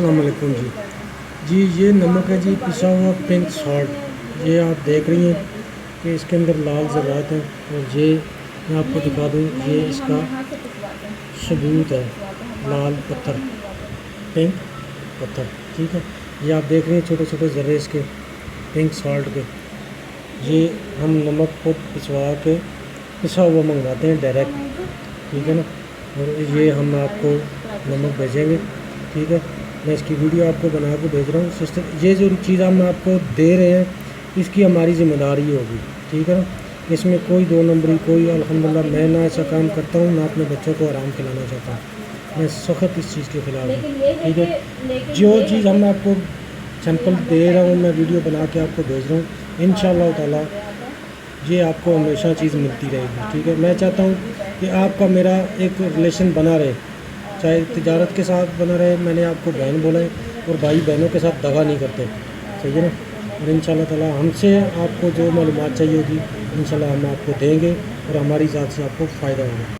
अस्सलाम वालेकुम जी। ये नमक है जी, पिसा हुआ पिंक सॉल्ट। ये आप देख रही हैं कि इसके अंदर लाल ज़रात हैं, और ये मैं आपको दिखा दूँ, ये इसका सबूत है, लाल पत्थर, पिंक पत्थर, ठीक है। ये आप देख रही हैं छोटे छोटे ज़र्रे इसके पिंक सॉल्ट के। ये हम नमक को पिसवा के पिसा हुआ मंगवाते हैं डायरेक्ट, ठीक है ना। और ये हम आपको नमक भेजेंगे, ठीक है। मैं इसकी वीडियो आपको बना के भेज रहा हूँ सिस्टर। ये जो चीज़ हम आपको दे रहे हैं इसकी हमारी ज़िम्मेदारी होगी, ठीक है ना। इसमें कोई दो नंबरी, कोई अल्हम्दुलिल्लाह मैं ना ऐसा काम करता हूँ, ना अपने बच्चों को आराम खिलाना चाहता हूँ। मैं सख्त इस चीज़ के ख़िलाफ़ हूँ, ठीक है। जो चीज़ हम आपको सैंपल दे रहा हूँ, मैं वीडियो बना के आपको भेज रहा हूँ, इंशाअल्लाह ताला ये आपको हमेशा चीज़ मिलती रहेगी, ठीक है। मैं चाहता हूँ कि आपका मेरा एक रिलेशन बना रहे, चाहे तिजारत के साथ बना रहे। मैंने आपको बहन बोला है, और भाई बहनों के साथ दगा नहीं करते, सही है ना। और इंशाअल्लाह ताला हमसे आपको जो मालूमात चाहिए होगी इंशाअल्लाह हम आपको देंगे, और हमारी ज़ात से आपको फ़ायदा होगा।